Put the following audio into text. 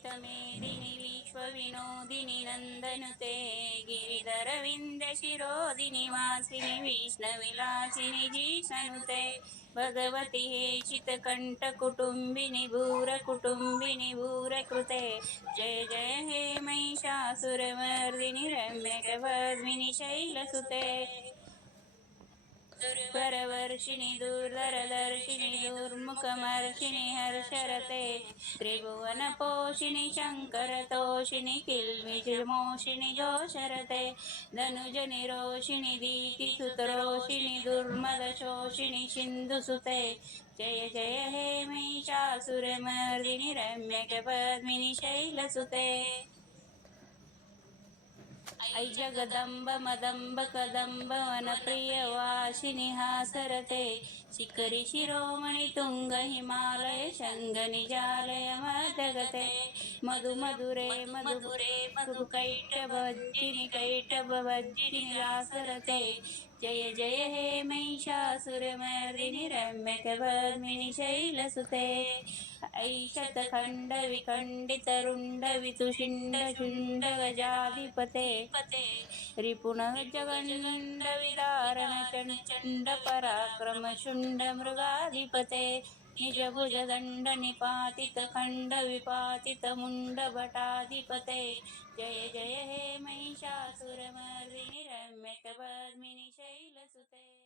अजितमेदिनि विश्वविनोदिनि नन्दनुते गिरिधरविन्दशिरोदिनि वासिनि विष्णुविलासिनि जिष्णनुते भगवति हेचितकण्ठकुटुम्बिनि भूरकुटुम्बिनि भूरकृते जय जय हे महिषासुरमर्दिनि रम्यकपद्मिनि शैलसुते परवर्षिणि दुर्धरदर्शिनि दुर्मुखमर्षिणि हर्षरते त्रिभुवनपोषिणि शङ्करतोषिणि किल्बिषमोषिणि जोषरते धनुजनिरोषिणि दीतिसुतरोषिणि दुर्मदशोषिणि सिन्धुसुते जय जय हे महिषासुरमर्दिनि रम्यकपद्मिनि शैलसुते ऐ जगदम्ब मदम्ब कदम्ब वनप्रियवासिनि हासरते शिखरि शिरोमणि तुंग हिमालय शङ्गनिजालय मध्यगते मधु मधुरे मधुरे मधुकैटभज्जिनि कैटभज्जिनि लासरते जय जय हे महिषासुरमर्दिनि रम्यकपद्मिनि शैलसुते ऐ शतखण्डविखण्डितरुण्डवितुषिण्ड शुण्ड गजाधिपते रिपुणः जगण्डविदारण चण्ड पराक्रम शुण्ड मृगाधिपते निजभुजदण्ड निपातित खण्ड विपातित मुण्ड भटाधिपते जय जय हे महिषासुरमर्दिनि रम्यकपद्मिनि शैलसुते।